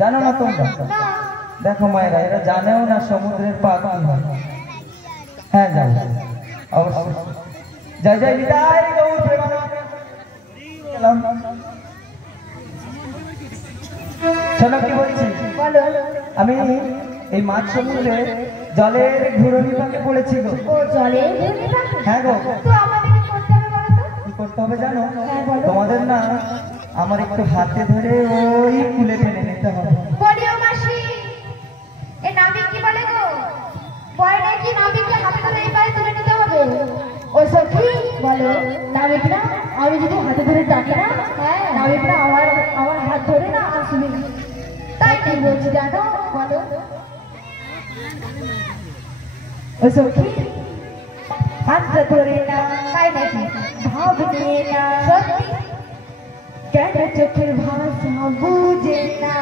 জানো না তোমরা? দেখো মায়েরা, এরা জানেও না সমুদ্রের পাক কি হয়। হ্যাঁ জানো, অবশ্যই। জয় জয় বিদায় গৌর প্রেমানন্দ। শোনো কি বলছি, আমি এই মাছ সমুদ্রে জলের ঘূর্ণি পাকে পড়েছি গো। হ্যাঁ গো, কি করতে হবে জানো? তোমাদের না আমার একটু হাতে ধরে ওই কুলে টেনে নিতে হবে। আমি যদি হাতে ধরে ডাকি না, নাবিকরা আমার হাত ধরে না আসবে। তাই কি বলছি জানো? বলো ও সখী, হাতটা ধরে না, তাই নাকি ভাব নিয়ে না, সত্যি কেন চোখের ভাষা বুঝে না,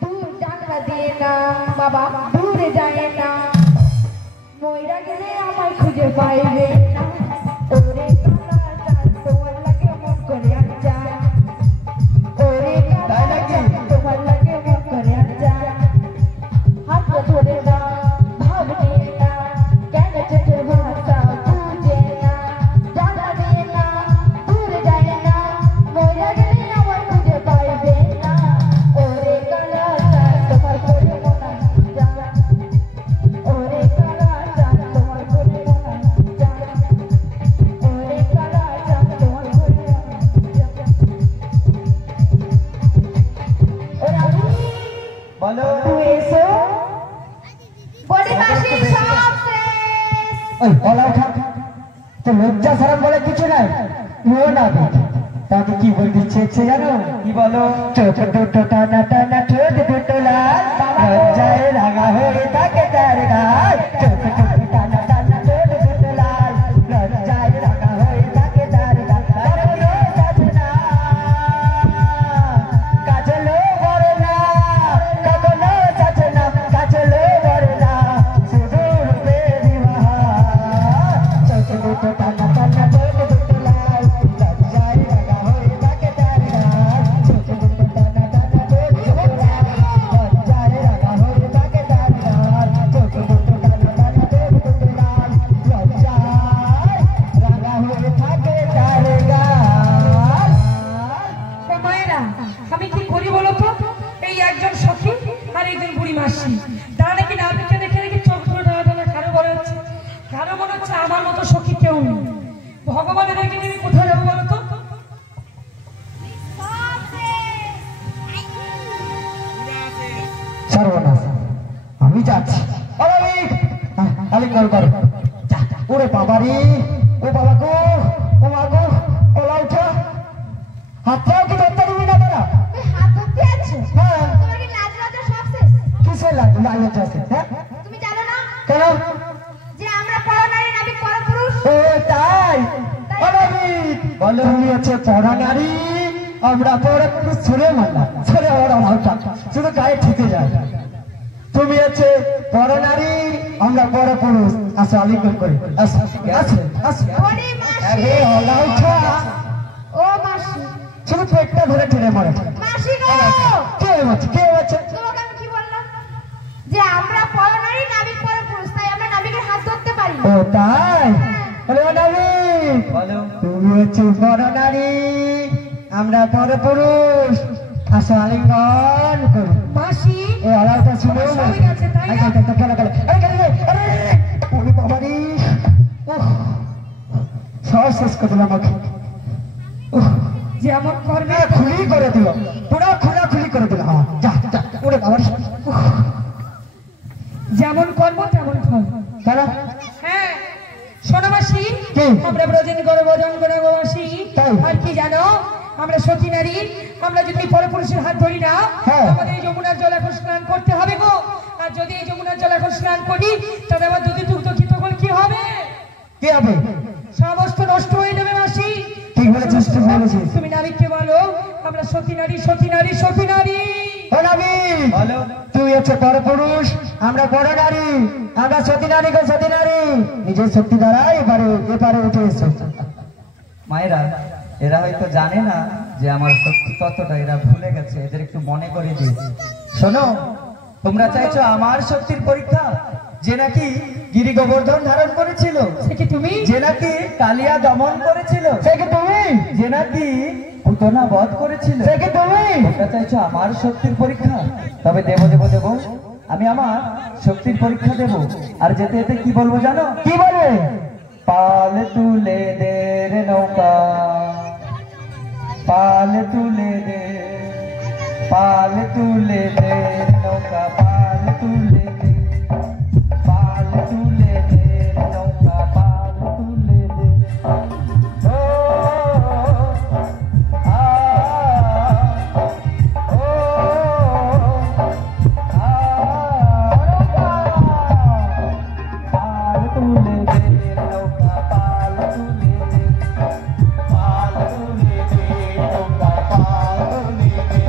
দূর জানলা দিয়ে না বাবা, দূরে যায় না, ময়রা গেলে আমায় খুঁজে পাইবে না। ওরে তোমার লাগে মন করে আচ্ছা, ওরে তোমার লাগে মন করে আচ্ছা, হাত ধরে না, ভাব নিয়ে না, কেন চোখের ভাষা বুঝে না, জানা দিয়ে না, দূরে যায় না, ময়রা গেলে আমার খুঁজে পাইবে না। ওরে কালাটা তোমার করে মন আচ্ছা, ওরে কালাটা তোমার করে মন আচ্ছা, ওরে কালাটা তোমার করে মন আচ্ছা। ওরা বলো তুই এসো বলে মাসি সব শেষ। ওই বলা ওঠা তো লজ্জা সারাম বলে কিছু নাই, ও না তাকে কি বলে দিচ্ছে জানো? কি বলো? ছোট দুটো টানা টানা ঠোঁট দুটো লাল, লজ্জায় রাঙা হয়ে থাকে তার গাল। ছোট ছোট টানা টানা ঠোঁট দুটো লাল, লজ্জায় রাঙা হয়ে থাকে তার গাল। কাজলো সাজে না, কাজলো বরে না, কখনো সাজে না, কাজলো বরে না, শুধু রূপে বিবাহ। ছোট দুটো টানা টানা ঠোঁট দুটো লাল, লজ্জায় রাঙা হয়ে থাকে তার গাল। ছোট দুটো টানা টানা ঠোঁট দুটো লাল, লজ্জায় রাঙা হয়ে থাকে তার গাল। ছোট দুটো টানা টানা ঠোঁট দুটো লাল, লজ্জায় রাঙা হয়ে থাকে তার গাল। ও মায়েরা, আমি কি করি বলো তো? এই একজন সখী আর একজন বুড়ি মাসি, তারা নাকি নাবিককে দেখে দেখে চোখ ধরে টানা টানা কারো মনে হচ্ছে, কারো মনে হচ্ছে আমার মতো সখী কেউ নেই। ভগবান এদেরকে নিয়ে কোথায় যাবো বলো তো? সর্বনাশ, আমি যাচ্ছি। আলি কল করো, ওরে বাবা রে, ও বাবা গো, ও মা গো, ওলা উঠো, হাতটাও কি ধরতে দিবি না তোরা? হাত ধরতে আছো? হ্যাঁ, তোমার কি লাজ লজ্জা সব শেষ? কিসের লাগে লাইনে আছে? হ্যাঁ, তুমি জানো না কেন? যে আমরা পরনারী নাবিক পরপুরুষ? ও তাই? বলো, তুমি হচ্ছে পড়া নারী, আমরা পড়া পুরুষ। ছেড়ে মারলা, ছেড়ে ওরা ভাবটা শুধু গায়ে ঠিকে যায়। তুমি হচ্ছে পড়া নারী, আমরা পড়া পুরুষ। আসো আলিঙ্গন করি, আসো আসো আসো। ওরে মাসি, আরে ওলা উঠা, ও মাসি, শুধু পেটটা ধরে টেনে মারে। মাসি গো, কে হচ্ছে, কে হচ্ছে? তোমাকে আমি কি বললাম? যে আমরা পরনারী নাবিক পরপুরুষ, তাই আমরা নাবিকের হাত ধরতে পারি। ও তাই? বলে ও নাবিক, বলো তুমি হচ্ছে পড়া নারী, আমরা পড় পুরুষ। আসো আলিঙ্গন করি। মাসি, এই আলাদা শুনো, সবাই আছে তাই না? সব শেষ করে দিল আমাকে, যেমন করবে খুলি করে দিল, পুরো খুলি করে দিল। যা যা, ওরে বাবা, যেমন কর্ম তেমন ফল। কেন? হ্যাঁ শোনো মাসি, কি? আমরা ব্রজেন করে ভোজন করে মাসি, তাই? আর কি জানো, আমরা সতী নারী, আমরা যদি পরপুরুষের হাত ধরি না, হ্যাঁ। আমাদের এই যমুনার জল এখন স্নান করতে হবে গো। আর যদি এই যমুনার জল এখন স্নান করি, তবে আমার দুধে দুগ্ধ কি তখন কি হবে? কি হবে? সমস্ত নষ্ট হয়ে যাবে মাসি। ঠিক বলেছিস, ঠিক বলেছিস। তুমি নারীকে বলো আমরা সতী নারী, সতী নারী, সতী নারী। ও নাবিক, বলো তুই হচ্ছে পর পুরুষ, আমরা বড় নারী, আমরা সতী নারী গো, সতী নারী। নিজের শক্তি দ্বারা এপারে উঠে এসো। মায়েরা, এরা হয়তো জানে না যে আমার শক্তি কতটা এরা ভুলে গেছে, এদের একটু মনে করে দিই। শোনো, তোমরা চাইছো আমার শক্তির পরীক্ষা? যে নাকি গিরি গোবর্ধন ধারণ করেছিল, সে কি তুমি? যে নাকি কালিয়া দমন করেছিল, সে কি তুমি? যে নাকি পুতনা বধ করেছিল, সে কি তুমি? তোমরা চাইছো আমার শক্তির পরীক্ষা? তবে দেব দেব দেব, আমি আমার শক্তির পরীক্ষা দেব। আর যেতে যেতে কি বলবো জানো? কি বলবে? পাল তুলে দে রে নৌকা, পাল তুলে দে, পাল তুলে দে রে নৌকা, পাল তুলে দে, পাল তুলে দে রে নৌকা, পাল তুলে দে। ও আ ও আ নৌকা, পাল তুলে দে রে নৌকা, পাল তুলে দে, পাল তুলে দে নৌকা, পাল তুলে দে।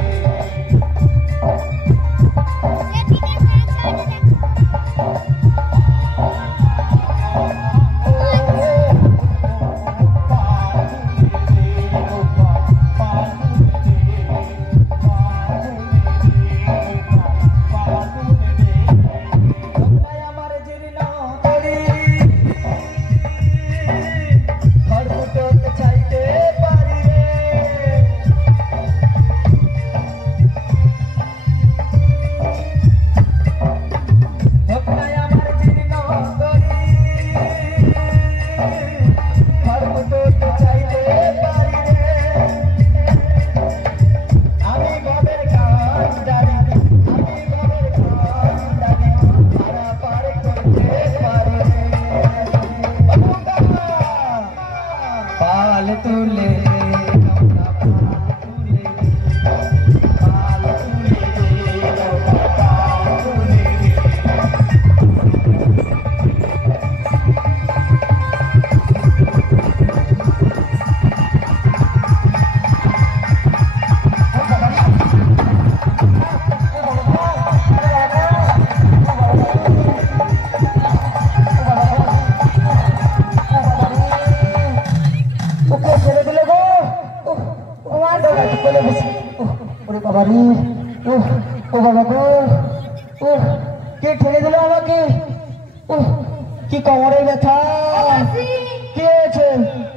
কে ঠেলে দিল আমাকে? কি কোমরে ব্যথা! কি হয়েছে?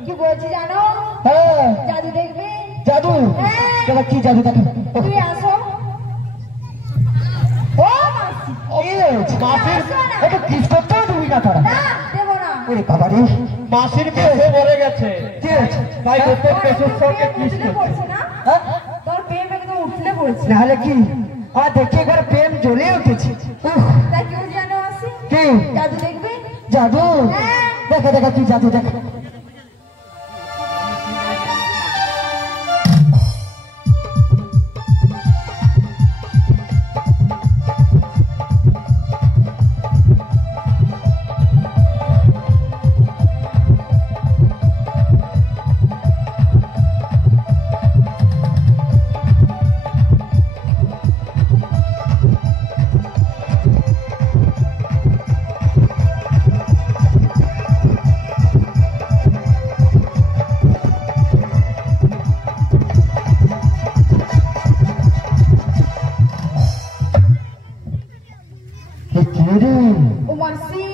কি বলছি জানো? হ্যাঁ, জাদু দেখবে? জাদু? হ্যাঁ। এবার কি জাদু দেখে? তুই আসো। ও মাসি, মাসির একটু কিস করতে হবে তুমি না তারা? না দেবো না। ওরে বাবা রে, মাসির পেশে মরে গেছে, কি হয়েছে? তাই তোর পেশের সঙ্গে কিস উঠলে পড়ছে না? হ্যাঁ? তোর প্রেম একদম উঠলে পড়ছে। নাহলে কি? দেখি একবার প্রেম জ্বলে উঠেছে। তাই কেউ জানো আসি? কি জাদু দেখবে? জাদু? হ্যাঁ। দেখা দেখা কি জাদু দেখা। ও মাসি,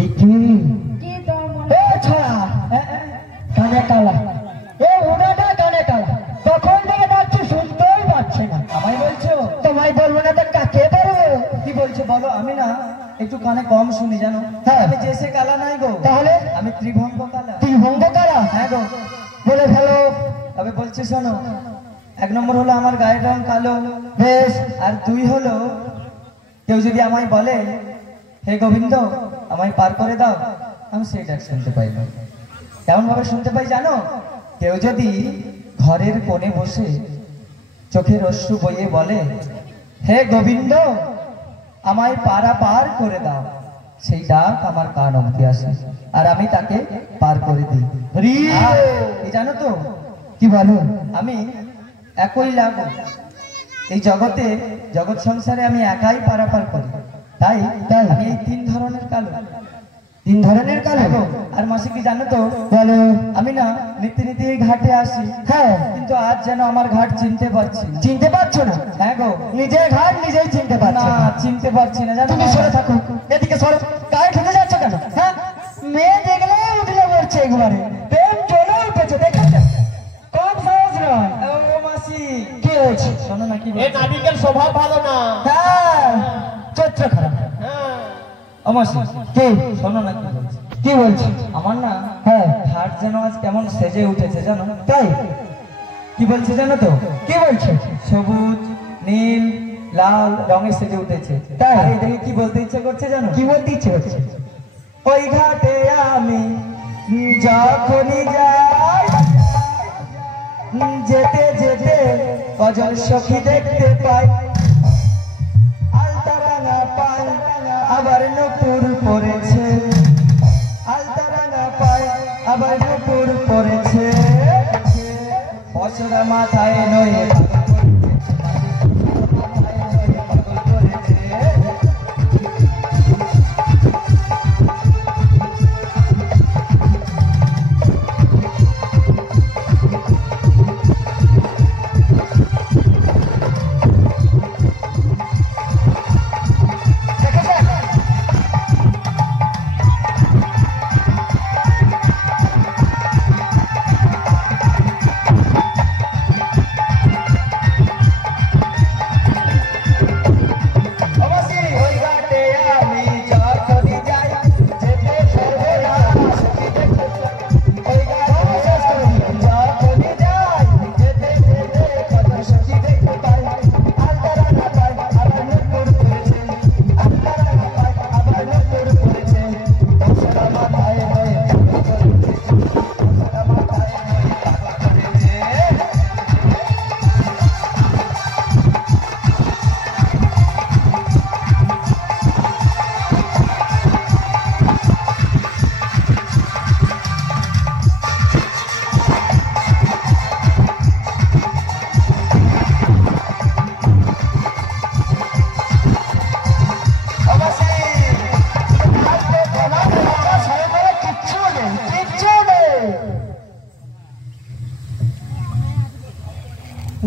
এই কি? কে তোর মনে? এ ছাড়া, কানে কালা, এ উনাটা কানে কালা, তখন থেকে ডাকছি শুনতেই পাচ্ছে না। আমায় বলছো? তোমায় বলবো না তো কাকে বলবো? কি বলছো বলো? আমি না একটু কানে কম শুনি জানো। হ্যাঁ, আমি জেসে কালা নাই গো। তাহলে? আমি ত্রিভঙ্গ কালা। ত্রিভঙ্গ কালা? হ্যাঁ গো। বলে ফেলো। তবে বলছি শোনো, 1 নম্বর হলো আমার গায়ের রং কালো, বেশ। আর 2 হলো, কেউ যদি আমায় বলে হে গোবিন্দ আমায় পার করে দাও, আমি সেই ডাক শুনতে পাই না। কেমন ভাবে শুনতে পাই জানো? কেউ যদি ঘরের কোণে বসে চোখের অশ্রু বইয়ে বলে হে গোবিন্দ আমায় পারাপার করে দাও, সেই ডাক আমার কান অবধি আসে আর আমি তাকে পার করে দিই। এই জানো তো কি বলো? আমি একই লাগো এই জগতে, জগৎ সংসারে আমি একাই পারাপার করি। তাই আমি এই 3 ধরনের কালো। তিন ধরনের কালো। আর মাসি কি জানো তো, বলো। আমি না নিতে নিতে এই ঘাটে আসি, হ্যাঁ, কিন্তু আজ যেন আমার ঘাট চিনতে পারছি না। চিনতে পারছো না? হ্যাঁ গো, নিজের ঘাট নিজেই চিনতে না পারছো না। চিনতে পারছি না জানো। তুমি সরে থাকো, এদিকে সরো। গায়ে ঠেকে যাচ্ছ কেন? হ্যাঁ, মেয়ে দেখলে উঠলে পড়ছে একবারে, প্রেম চলে উঠেছে, দেখেছো? কম সহজ নয়। ও মাসি, কি হয়েছে? শোনো না কি এ বলছি। নাবিকের স্বভাব ভালো না। হ্যাঁ, চরিত্র খারাপ। হ্যাঁ, ও মাসি, কি? শোনো না কি বলছি। কি বলছি? আমার না হ্যাঁ, ঘাট যেন আজ কেমন সেজে উঠেছে জানো। তাই? কি বলছে জানো তো, কি বলছো? সবুজ নীল লাল রঙে সেজে উঠেছে। তাই? আর এই দেখে কি বলতে ইচ্ছে করছে জানো, কি বলতে ইচ্ছে হচ্ছে? ওই ঘাটে আমি যখনই যাই, যেতে যেতে কজন সখী দেখতে পাই, আলতা রাঙা পাই আবার নূপুর পড়েছে, আলতা রাঙা পাই আবার নূপুর পড়েছে, বছরা মাথায় নয়ে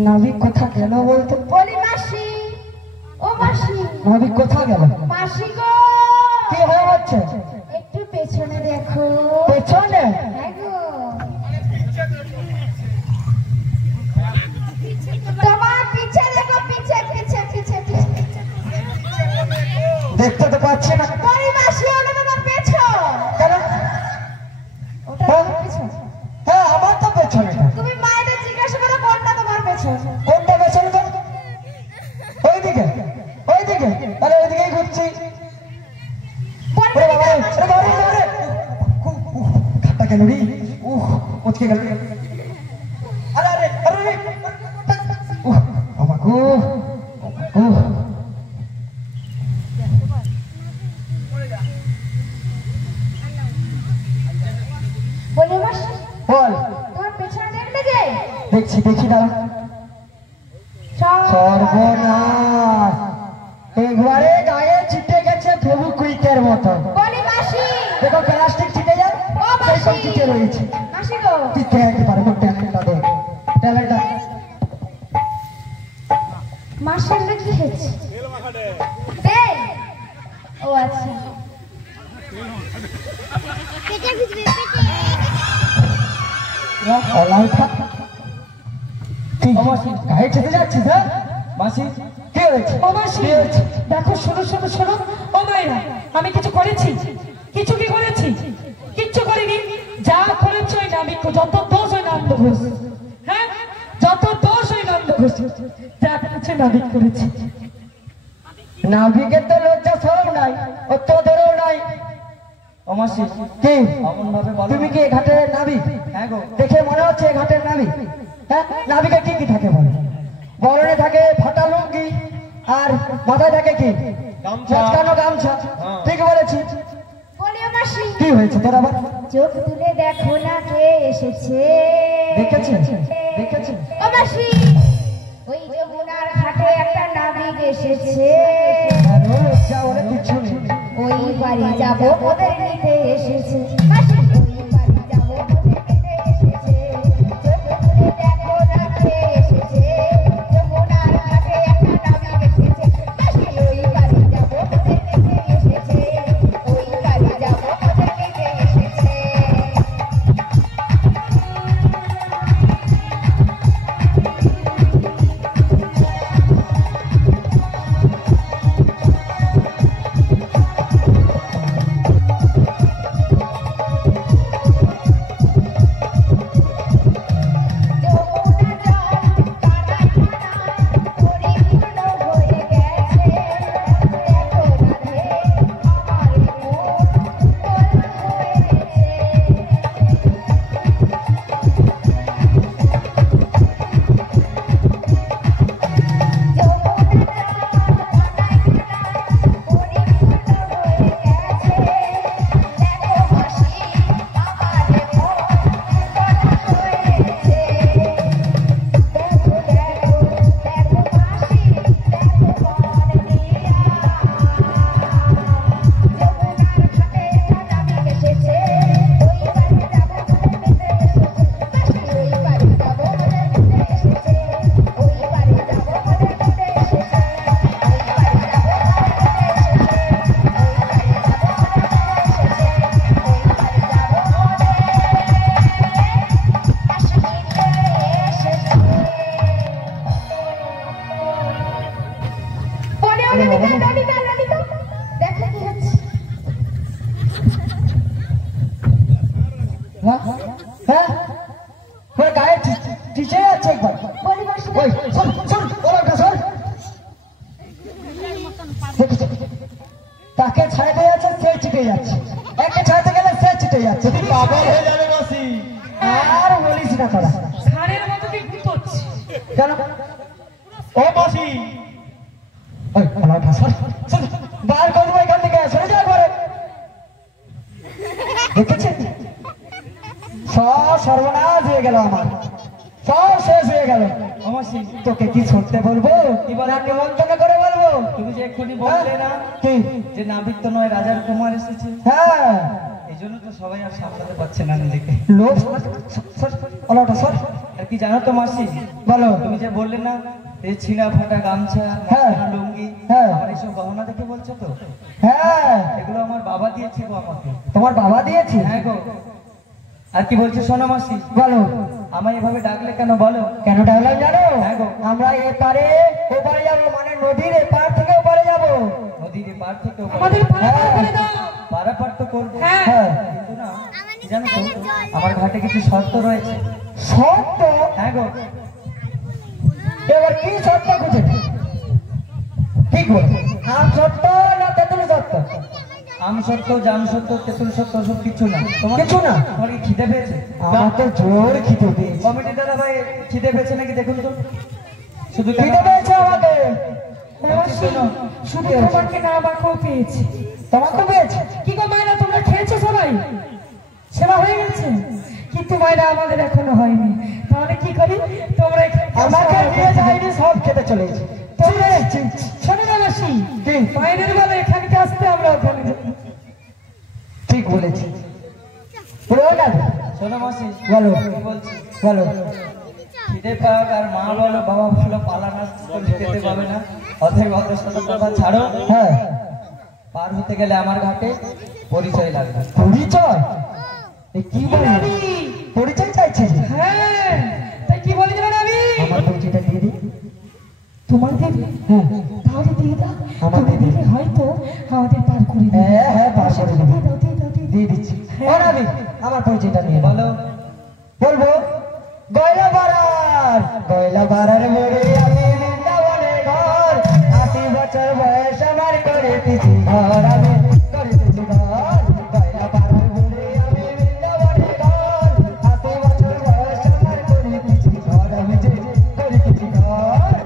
নাবিক কোথা গেল বলতো? বলি মাসি, ও মাসি, নাবিক কোথা গেল? মাসি গো, কি হয়ে যাচ্ছে? একটু পেছনে দেখো। পেছনে? হ্যাঁ গো, তোমার পিছে দেখো, পিছে পিছে পিছে পিছে। দেখতে তো পাচ্ছি না। বলি মাসি, ওটা তোমার পেছন। কেন? ওটা হ্যাঁ? তোমার পেছন। হ্যাঁ, আমার তো পেছনে। তুমি মায়েদের জিজ্ঞাসা করো কোনটা তোমার পেছন। কোনটা পেছনে তো? ওইদিকে, ওইদিকে। আরে ওইদিকেই ঘুরছি। বলি ওরে বাবা রে, মাসি, ওরে বাবা রে, ওরে বাবা রে। ঘাটটা কেন রে? মুচকে গেল। আরে আরে আরে রে। বাবা গো, বলি মাসি, বল। তোমার পেছনে দেখলে যে দেখছি দেখি দাঁড়া। সর্বনাশ, একবারে গায়ে ছিটে গেছে ফেবুকুইকের মতো। বলি মাসি, দেখো প্লাস্টিক ছিটে যায়, ও সেই সব মাসি, ছিটে রয়েছে। মাসি গো, তুই দেখতে পারবো ট্যালেন্টটা দেখ, ট্যালেন্টটা। মাসির কি হয়েছে? তেল? ও আচ্ছা। হলাই খা। তুই গায়ে ছিটে যাচ্ছিস? হ্যাঁ মাসি, কি হয়েছে? ও মাসি, দেখো শোনো শোনো শোনো, ও মায়েরা, আমি কিছু করেছি? কিছু কি করেছি? কিচ্ছু করিনি। যা করেছো ওই নাবিক, যত দোষ ওই নন্দ ঘোষ। হ্যাঁ, যত দোষ ওই নন্দ ঘোষ। যা করেছে নাবিক করেছি। নাবিকের তো লজ্জা সরম নাই, ও তোদেরও নাই। ও মাসি, কি অমন ভাবে বলো তুমি না। কি ঘাটের নাবিক? হ্যাঁ গো, দেখে মনে হচ্ছে ঘাটের নাবিক। হ্যাঁ, নাবিকে কি কি থাকে বলো? বরণে থাকে ফাটা লুঙ্গি, আর মাথায় থাকে কি? গামছা। মচকানো গামছা। হ্যাঁ। ঠিক বলেছি। বলি ও মাসি, কি হয়েছে তোর আবার? চোখ তুলে দেখো না কে এসেছে। দেখেছিস? দেখেছিস? ও মাসি, ওই যমুনার ঘাটে একটা নাবিক এসেছে। আরে লজ্জা বলে কিছু নেই। ওই বাড়ি যাব ওদের নিতে এসেছে মাসি ওই বাড়ি যাব ওদের নিতে এসেছে চোখে দেখো রাখতে এসেছে যমুনার ঘাটে একটা নাবি এসেছে মাসি ওই বাড়ি যাব ওদের নিতে এসেছে ওই বাড়ি যাব ওদের নিতে এসেছে হ্যাঁ ওর গায়ে টিচে যাচ্ছে একবার ওই সর সর ওরা সর তাকে ছাড়তে যাচ্ছে সে চিটে যাচ্ছে একে ছাড়তে গেলে সে চিটে যাচ্ছে বাবা হয়ে যাবে মাসি। আর বলিস না তোরা ষাঁড়ের মতো কি গুঁতোচ্ছে কেন ও মাসি ওই ওরা সর সর বার করবো এখান থেকে সরে যা ঘরে দেখেছেন সব সর্বনাশ হয়ে গেল আমার সব শেষ হয়ে গেল মাসি তোকে কি ছড়তে বলবো না নিমন্ত্রণ করে বলবো তুমি যে এক্ষুনি বললে না কি যে নাবিক তো নয় রাজার কুমার এসেছে, হ্যাঁ এই জন্য তো সবাই আর সামলাতে পারছে না নিজেকে। লোক ওটা সর আর কি জানো তো মাসি, বলো তুমি যে বললে না এই ছিঁড়া ফাটা গামছা, হ্যাঁ। মস্তানা লুঙ্গি, হ্যাঁ। আমার এইসব গহনা দেখে বলছো তো? হ্যাঁ এগুলো আমার বাবা দিয়েছে গো আমাকে। তোমার বাবা দিয়েছে হ্যাঁ গো। আর কি বলছো শোনো মাসি, বলো আমায় এভাবে ডাকলে কেন বলো? কেন ডাকলাম জানো? হ্যাঁ গো। আমরা এপারে ওপারে যাবো, মানে নদীর এপার থেকে ওপারে যাবো। নদীর পার থেকে আমাদের পাড়া পার করে দাও। পারাপার তো করবো, হ্যাঁ। হ্যাঁ কিন্তু না কি জানো তো, আমার ঘাটে কিছু শর্ত রয়েছে। সত্য হ্যাঁ গো। এবার কি সত্য খুঁজে ঠিক বল, আম সত্য না তেঁতুল সত্য? আম সত্য, জাম সত্য, তেঁতুল সত্য ওসব কিছু না। তোমার কিছু না? তোমার কি খিদে পেয়েছে? আমার তো জোর খিদে পেয়েছে। কমিটি দাদা ভাই খিদে পেয়েছে নাকি দেখুন তো। শুধু খিদে পেয়েছে আমাকে। শোনো, শুধু তোমাকে না আমাকেও পেয়েছি। তোমার তো পেয়েছে। কি গো মায়েরা, তোমরা খেয়েছো সবাই? সেবা হয়ে গেছে? কিন্তু মায়েরা আমাদের এখনো হয়নি। তাহলে কি করি? তোমরা আমাকে দিয়ে যায়নি, সব খেতে চলে গেছে। শোনো না মাসি, কি? মায়েদের বেলা এখানকে আসতে আমরা ওখানে যাই। ঠিক বলেছি। বলো না, শোনো মাসি, বলো কি বলছি, বলো। খিদে পাক আর মা বলো বাবা বলো পালানা করে খেতে পাবে না, অথবা অত শত কথা ছাড়ো। হ্যাঁ পার হতে গেলে আমার ঘাটে পরিচয় লাগবে। পরিচয়? এ কি বলি? রানী, পরিচয় চাইছে যে? হ্যাঁ, তাই কি বলি জানো আমি? আমার পরিচয়টা দিয়ে দিই। তোমার দেবে? হ্যাঁ তাহলে দিয়ে দাও। আমার তুমি দিদি। দিলে হয়তো আমাদের পার করে দেবে। হ্যাঁ হ্যাঁ পার করে দেবো। দিয়ে দাও, দিয়ে দাও, দিয়ে দাও। দিয়ে দিচ্ছি। ও রাবি, আমার পরিচয়টা নিয়ে নাও। বলো। বলবো গয়লা বাড়ার, গয়লা বাড়ার মোড়ে আমি বৃন্দাবনে ঘর, ৮০ বছর বয়স আমার করেছি ঘর, আমি করেছি ঘর। গয়লা বাড়ার মোড়ে আমি বৃন্দাবনে ঘর, ৮০ বছর বয়স আমার করেছি ঘর, আমি যে করেছি ঘর।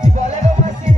কি বলে গো মাসি?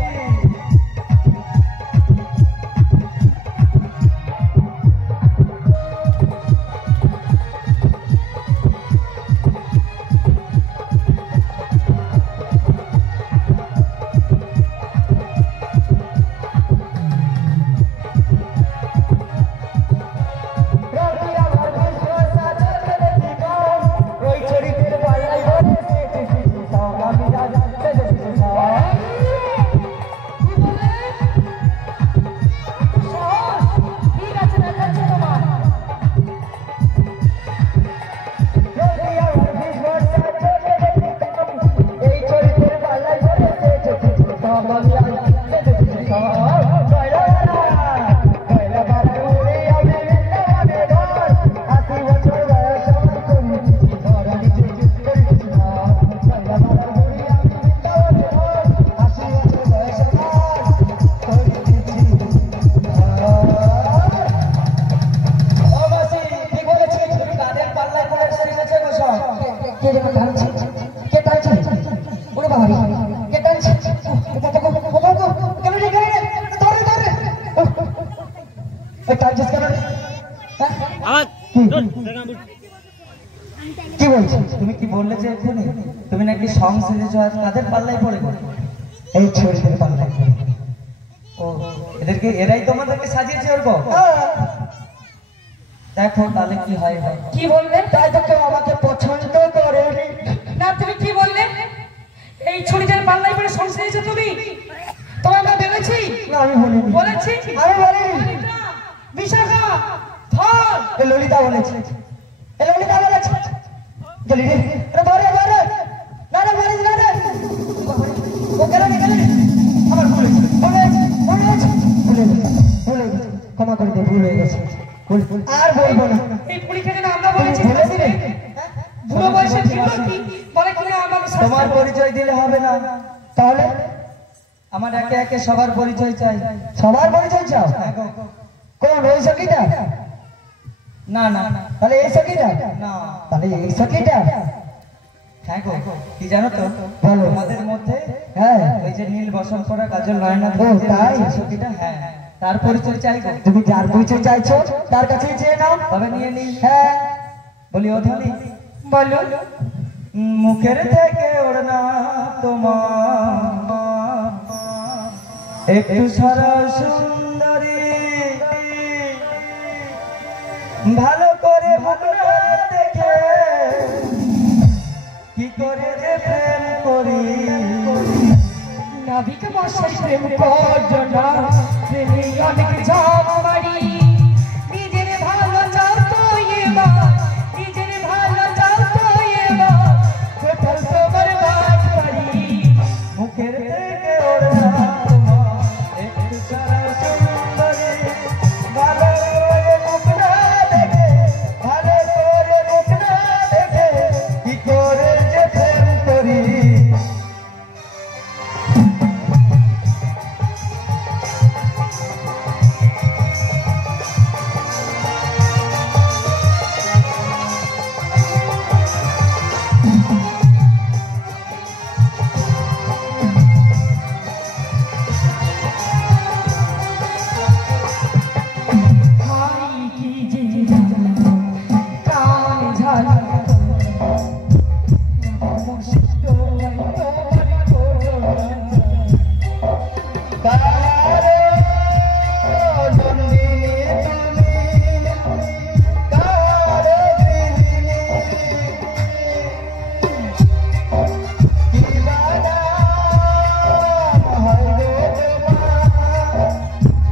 সেজেছো আজ কাদের পাল্লাই পড়ে গো? এই ছড়িদের পাল্লাই পড়ে। ও এরাই তোমাদেরকে সাজিয়েছে ওরকম? দেখো তাহলে কি হয় হয়। কি বললে? তাই তো কেউ আমাকে পছন্দ করে। না তুমি কি বললে? এই ছুরিদের পাল্লাই পড়ে সংসার হয়েছে তুমি? তোমার আমরা বলেছি? না আমি বলিনি। বলেছি? আমি বলিনি। ললিতা, বিশাখা, ধর। এ ললিতা বলেছে। এ ললিতা বলেছে। চলি রে। আরে বারে বারে। না রে মারিস না রে। ও কেন রে কেন রে? আমার ভুল হয়েছে। ভুল হয়েছে। ভুল হয়েছে। ভুল হয়ে গেছে। ভুল হয়ে গেছে। ক্ষমা করে দে, ভুল হয়ে গেছে। ভুল আর বলবো না। এই পরীক্ষা যেন আমরা বলেছি বলে দিলে? বুড়ো বয়সে ঠিক কি বলে কিনা আমাকে তোমার পরিচয় দিলে হবে না, তাহলে আমার একে একে সবার পরিচয় চাই। সবার পরিচয় চাও? হ্যাঁ গো। কোন ওই সখীটা? না না না তাহলে এই সখীটা? না। তাহলে এই সখীটা? হ্যাঁ গো, কি জানো তো বলো। তোমাদের মধ্যে হ্যাঁ। ওই যে নীল বসন করা কাজল নয়না ও, তাই? সখীটা, হ্যাঁ তার পরিচয় চাই গো। তুমি যার পরিচয় চাইছো তার কাছেই চেয়ে নাও। তবে নিয়ে নিই। হ্যাঁ। বলি ও ধনী, বলো। মুখের থেকে ওড়না তোমার একটু সারা সুন্দরী, ভালো করে মুখটা দেখে কি করে যে প্রেম করি। নাবিক মশাই প্রেম করছো না, প্রেমে অনেক ঝাপ মারি। নিজের ভালো চাও তো এবার, নিজের ভালো চাও তো এবার, কোথাও তোমার বাদ পারি। মুখের থেকে ওড়না তোমার একটু সারা সুন্দরী, ভালো করে মুখটা দেখে, ভালো করে মুখটা দেখে কি করে যে প্রেম করি। হাই কি যে জ্বালা, কান ঝালা, মস্ত কারো নন্দিনী তুমি, কারো গৃহিণী, কি বানা হয় গো তোমার,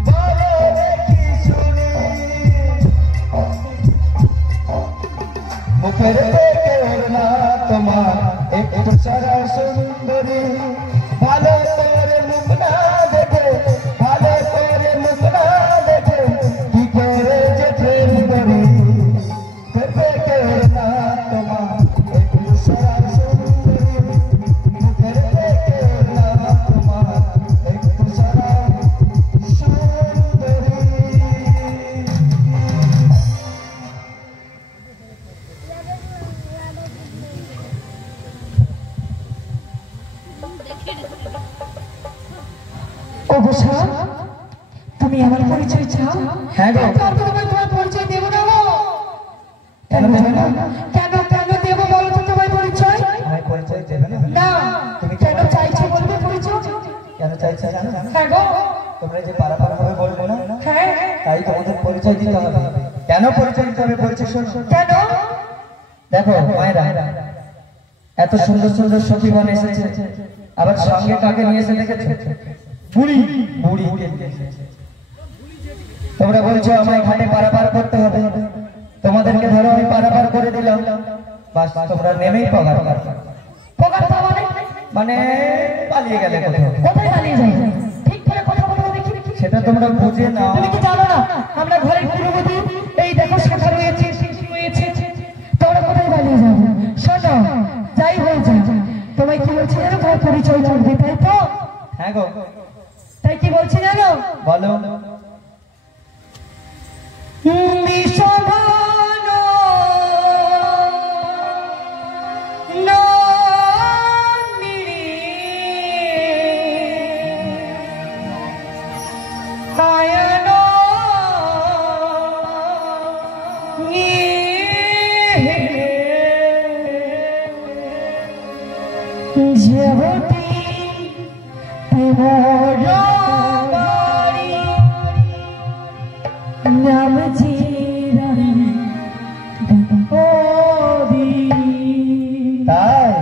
বলো দেখি শুনি। মুখের থেকে ওড়না তোমার একটু সারা সুন্দরী, ভালো করে মুখ না দেখে, ভালো করে মুখ না দেখে কি করে যে প্রেম করি। মুখের থেকে ওড়না তোমার একটু সারা সুন্দরী, মুখের থেকে ওড়না তোমার একটু সারা সুন্দরী। ও গোসা, তুমি আমার পরিচয় চাও? হ্যাঁ গো। তো আমি তোমার তোমার পরিচয় দেবো না গো। কেন দেবে না? কেন কেন দেবো বলো তো তোমার পরিচয়? আমার পরিচয় দেবে না? না, তুমি কেন চাইছো বলবে পরিচয়? কেন চাইছে জানো? হ্যাঁ গো। তোমরা যে পারাপার ভাবে বলবো না, হ্যাঁ। তাই তোমাদের পরিচয় দিতে হবে। কেন পরিচয় দিতে হবে? পরিচয় শোনো। কেন? দেখো মায়েরা, এত সুন্দর সুন্দর সখীগণ এসেছে, আবার সঙ্গে কাকে নিয়ে এসে দেখেছে? বুড়ি বুড়ি। তোমরা বলছো আমায় ঘাটে পারাপার করতে হবে, তোমাদেরকে ধরো আমি পারাপার করে দিলাম, বাস তোমরা নেমেই পগার পোকার তো মানে পালিয়ে গেলে কোথাও। কোথায় পালিয়ে যাই? ঠিক করে কথা বলো দেখি। সেটা তোমরা বুঝে নাও। তুমি কি জানো না আমরা ঘরে গৃহবধূ, এই দেখো শাখা রয়েছে, শিশু রয়েছে, তোমরা কোথায় পালিয়ে যাবে? শোনো, যাই হয়ে যায়, তোমায় কি বলছি জানো? তোমার পরিচয় করবে, তাই তো? হ্যাঁ গো, তাই কি বলছি জানো? বলো। বিষভান নন্দিনী, হায়ন মোর বাড়ি নাম জিরাই ওরি তাই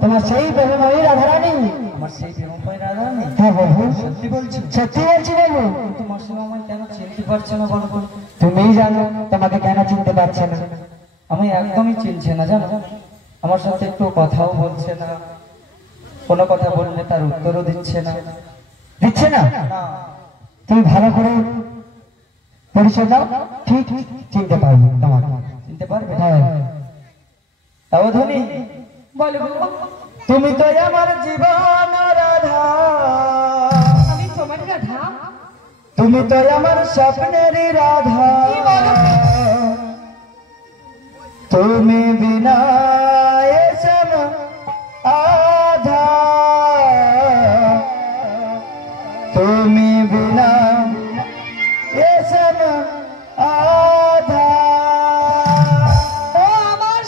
তোমার সেই প্রেমময়ী রাধারানী আমার সেই প্রেমময় রাধারানী হ্যাঁ বাবু সত্যি বলছি সত্যি বলছি বাবু তোমার সঙ্গে আমায় কেন চিনতে পারছে না বলো তো? তুমিই জানো তোমাকে কেন চিনতে পারছে না আমি একদমই চিনছে না জানো আমার সাথে একটু কথাও বলছে না কোনো কথা বললে তার উত্তরও দিচ্ছে না দিচ্ছে না না তুমি ভালো করে পরিচয় দাও ঠিক চিনতে পারবো তোমাকে চিনতে পারবে হ্যাঁ অবধানী বলো গো, তুমি তো আমার জীবন রাধা আমি তোমার রাধা। তুমি তো আমার স্বপ্নের রাধা তুমি বিনা এসম আধা তুমি বিনা এসম আধা ও আমার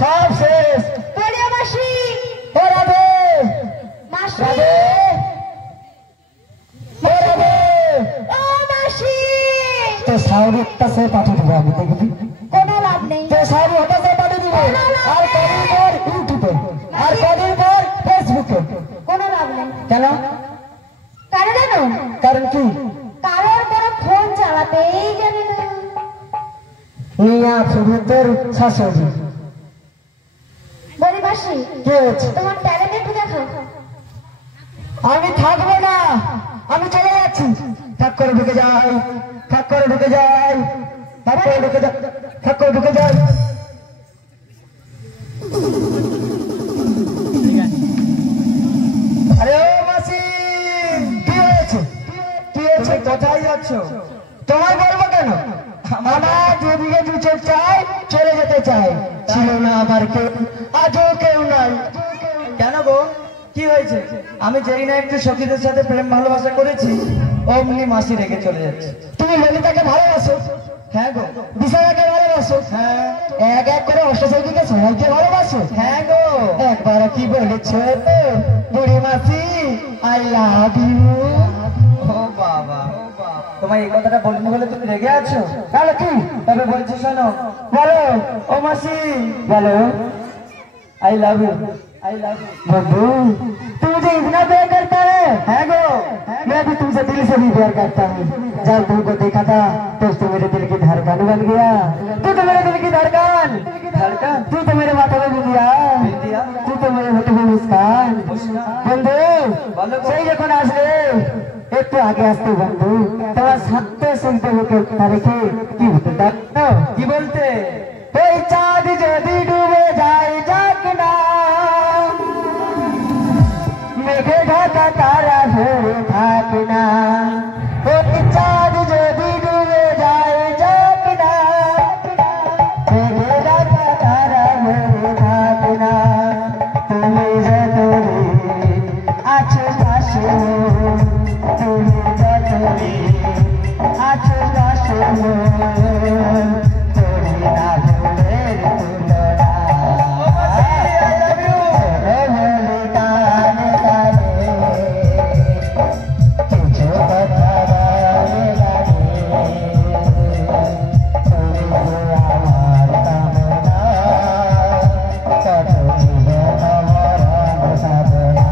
সব শেষ। বলিও মাসি। ও রাধে, মাসি। রাধে, ও রাধে। ও মাসি। তো সাউরি একটা সে পাঠিয়ে দেবো আমি দেখবি। কোনো লাভ নেই। তো সাউরি ওটা সে পাঠিয়ে দিবে। আর কদিন পর ইউটিউবে, আর কদিন পর ফেসবুকে। কোনো লাভ নেই। কেন? কারণ জানো? কারণ কি? কারোর কোনো ফোন চালাতেই জানে না। মিয়া সুরুতের শাশুড়ি। বলি মাসি, কি হয়েছে? তোমার ট্যালেন্ট একটু দেখো। আমি থাকবো না, আমি চলে যাচ্ছি। থাক করে ঢুকে যাই, থাক করে ঢুকে যাই, থাক করে ঢুকে যাই, থাক করে ঢুকে যাই। আরে ও মাসি, কি হয়েছে? কি হয়েছে? কোথায় যাচ্ছ? তোমায় বলবো কেন? আমার যেদিকে দু চোখ চাই চলে যেতে চাই। ছিল না আমার কেউ, আজও কেউ নাই। কেন গো, কি হয়েছে? আমি জানি না একটু সখীদের সাথে প্রেম ভালোবাসা করেছি, অমনি মাসি রেখে চলে যাচ্ছে। তুমি ললিতাকে ভালোবাসো? হ্যাঁ গো, বিশালাকে ভালোবাসো? হ্যাঁ এক এক করে অষ্টশাইকে সবাইকে ভালোবাসো? হ্যাঁ গো। একবার কি বলেছো বুড়ি মাসি, আই লাভ ইউ? ও বাবা, তোমার এই কথাটা বলিনি বলে তুমি রেগে আছো? তাহলে কি? তবে বলছি শোনো, বলো। ও মাসি, বলো। I love you, I love you. बंधु, तू मुझे इतना प्यार करता है? है गो, मैं भी तुमसे दिल से भी प्यार करता हूँ। जब तुमको देखा था तो मेरे दिल की धड़कन बन गया। तू तो मेरे दिल की धड़कन, धड़कन, तू तो मेरे माथे में बिंदिया, बिंदिया, तू तो मेरे होठ में मुस्कान। বন্ধু, বলো গো। সেই যখন আসলে একটু আগে আসতে বন্ধু, তোমার সত্য শুনতে হতো তারিখে কি হতো জানো? কি বলতে? ওই চাঁদ যদি ডুবে যায় যাক না, মেঘে ঢাকা তারা হয়ে থাক না। ওই চাঁদ যদি ডুবে যায় যাক না, মেঘে ঢাকা তারা হয়ে থাক না। তুমি যতরে আছো পাশে, তুমি যতরে আছো পাশে, তোরি না ভুলের তুলনা। I love you. বলে গানে গানে, কিছু কথা গানে গানে, তুমি যে আমার কামনা, কত জীবন মরণ সাধনা।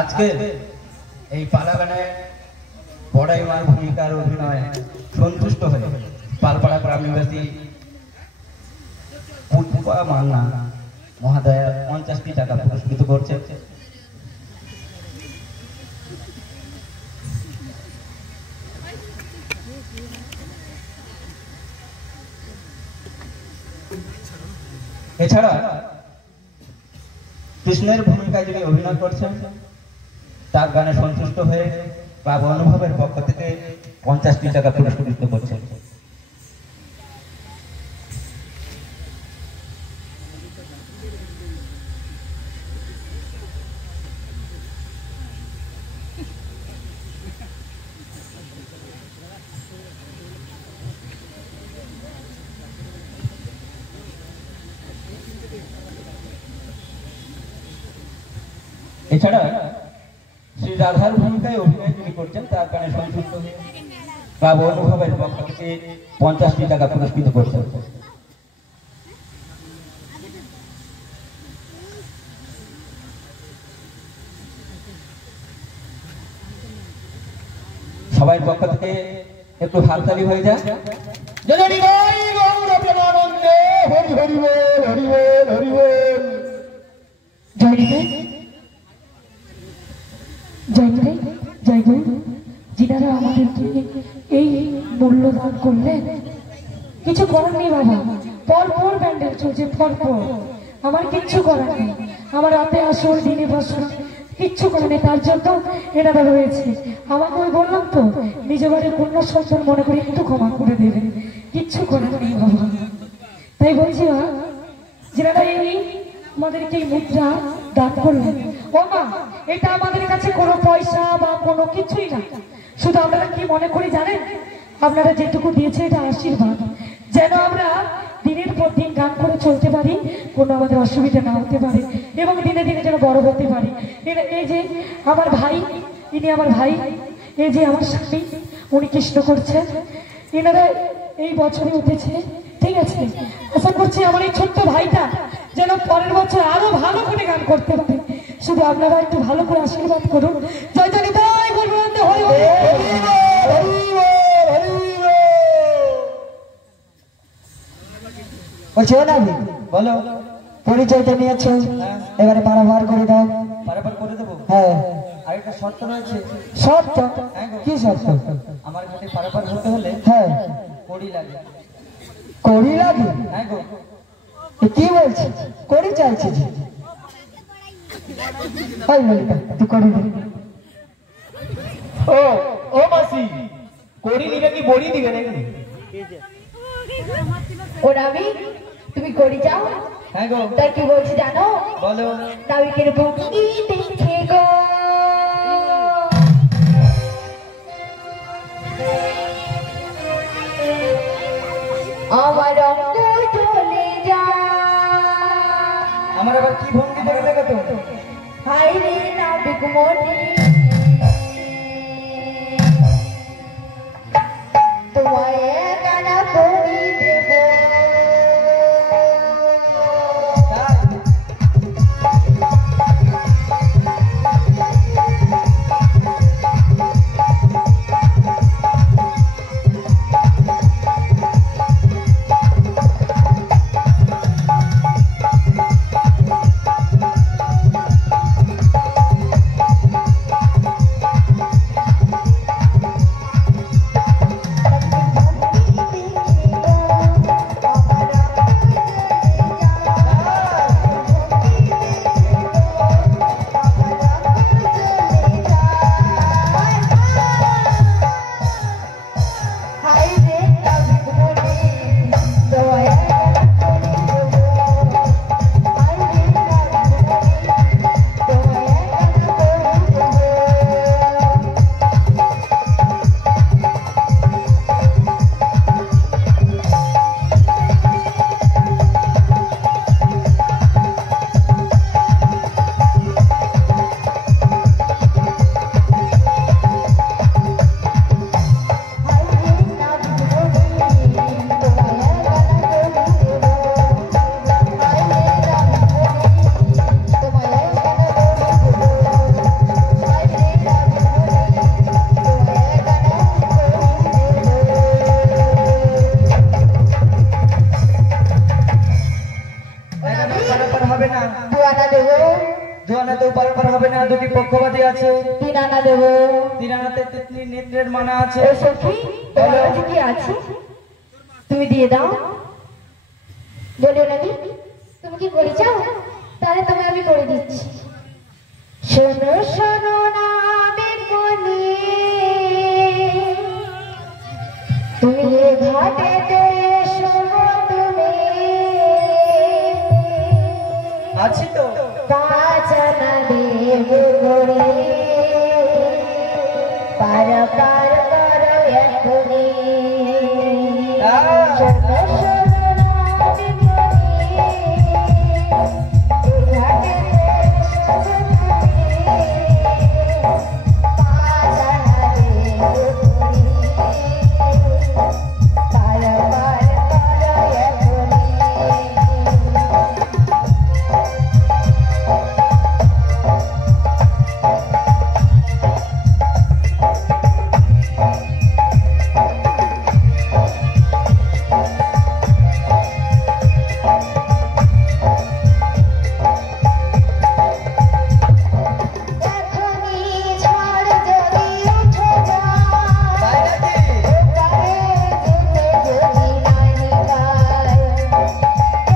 আজকে এই পালা গানে বড়াই মার ভূমিকার অভিনয় সন্তুষ্ট হয়ে পালপাড়া গ্রামবাসী পুষ্পা মান্না মহাদয়া 50টি টাকা পুরস্কৃত করছে। এছাড়া কৃষ্ণের ভূমিকায় যিনি অভিনয় করছেন তার গানে সন্তুষ্ট হয়ে ক্লাব অনুভবের পক্ষ থেকে 50টি টাকা পুরস্কৃত করছেন। এছাড়া শ্রী রাধার ভূমিকায় অভিনয় যিনি করছেন তার গানে সন্তুষ্ট হয়ে ক্লাব অনুভবের পক্ষ থেকে 50টি টাকা পুরস্কৃত করছেন। সবাই পক্ষ থেকে একটু হাততালি হয়ে যায়। জননী গাই গৌর প্রেমানন্দে হরি হরি বল হরি বল হরি বল। যিনারা আমাদেরকে এই মূল্য দান করলেন, কিছু করার নেই বাবা। পরপর ব্যান্ডেল চলছে, পরপর আমার কিচ্ছু করার নেই। আমার রাতে আসর দিনে বছর কিচ্ছু করার নেই, তার জন্য এনারা রয়েছে। আমাকে ওই বললাম তো নিজ বাড়ির কন্যা সন্তান মনে করে একটু ক্ষমা করে দেবেন, কিচ্ছু করার নেই বাবা। তাই বলছি মা, যেনারা এই আমাদেরকে এই মুদ্রা দান করলেন, ও মা এটা আমাদের কাছে কোনো পয়সা বা কোনো কিছুই না। শুধু আমরা কি মনে করি জানেন, আপনারা যেটুকু দিয়েছে এটা আশীর্বাদ, যেন আমরা দিনের পর দিন গান করে চলতে পারি, কোনো আমাদের অসুবিধা না হতে পারে এবং দিনে দিনে যেন বড় হতে পারি। এই যে আমার ভাই, ইনি আমার ভাই, এই যে আমার স্বামী, উনি কৃষ্ণ করছেন, এনারা এই বছরে উঠেছে, ঠিক আছে? আশা করছি আমার এই ছোট্ট ভাইটা যেন পরের বছর আরো ভালো করে গান করতে পারে। শুধু আপনারা একটু ভালো করে আশীর্বাদ করুন। জয় জয় নিতাই গৌর প্রেমানন্দে হরি হরি হরি বল। বলছি ও নাবি, বলো। পরিচয়টা নিয়েছো, এবারে পারাবার করে দাও। পারাপার করে দেবো। হ্যাঁ, আরেকটা শর্ত রয়েছে। শর্ত? কি শর্ত? আমার ঘাটে পারাপার হতে হলে হ্যাঁ, কড়ি লাগে। কড়ি লাগে? হ্যাঁ গো। এ কি বলছি, কড়ি চাইছি যে? ওই ললিতা, তুই কড়ি দে। ও ও মাসি, কড়ি দিবে কি বড়ি দিবে নাকি? ও নাবি, তুমি করি যাও। হ্যাঁ গো। তাই কি বলছি জানো? বলো। নাবিকের ভঙ্গি দেখে গো আমার অঙ্গ চলে যায়। আমার আবার কি ভঙ্গি দেখে দেখো তো। হাই রে নাবিক মনি, তোমায় গানা করি দেব। না। 2 আনা দেবো। 2 আনাতেও পারাপার হবে না, দুটি পক্ষপাতী আছে। 3 আনা দেবো। 3 আনাতে তিতলি নেত্রের মানা আছে। এই সখী তোমার কাছে কি আছে তুমি দিয়ে দাও। বলিও না দি, তুমি কি করে চাও? তাহলে তুমি আমি করে দিচ্ছি। শোনো শোনো না বেগুনি, তুমি এ ঘাটেতে শোনো তুমি, আছি তো। 5 আনা দেবো গড়ে, পার পার করো এখনি। শোনো শোনো না বেগুনি, এ ঘাটেতে শোনো তুমি, 5 আনা দেবো গড়ে, পার পার করো এখনি। এখনি ঝড় যদি উঠে যায়, তাই নাকি? ওপারে যেতে যদি নাহি পায়।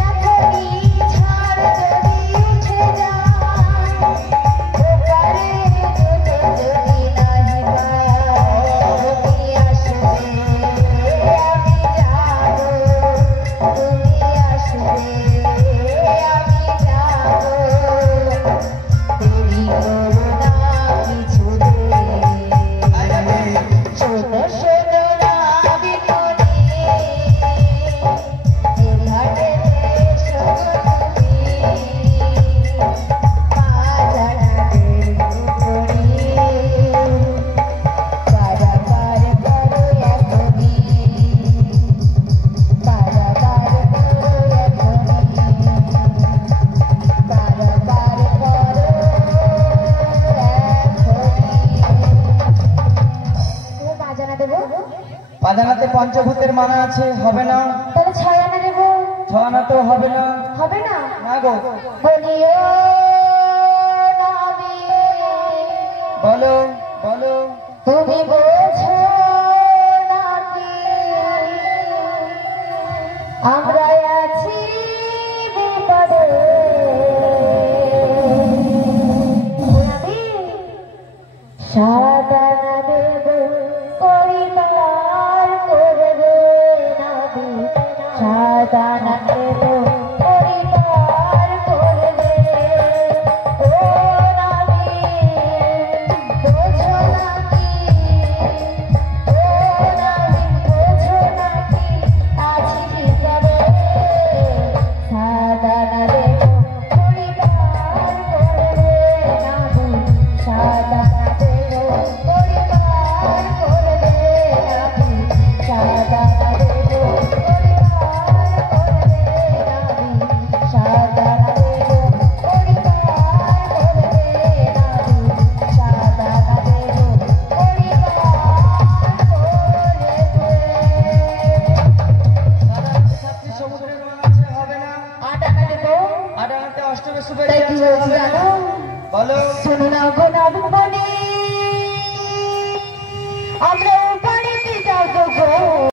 এখনি ঝড় যদি উঠে যায়, ওপারে যেতে যদি নাহি পায়। তুমি আসবে আমি যাবো, তুমি আসবে আমি যাবো, দেরি করো না কিছুতে। তাই নাকি? শোনো শোনো না বিপদে, এ ঘাটেতে শোনো তুমি, 5 আনা দেবো গড়ে, পার পার করো এখনি, পার পার করো এখনি, পার পার করো এখনি। 5 আনা দেবো। 5 আনাতে পঞ্চভূতের মানা আছে, হবে না। তাহলে 6 আনা দেবো। 6 আনাতেও হবে না। হবে না? না গো। বলিও নবী, বলো বলো। তুমি বোঝো নাকি আমরা আছি বিপদে।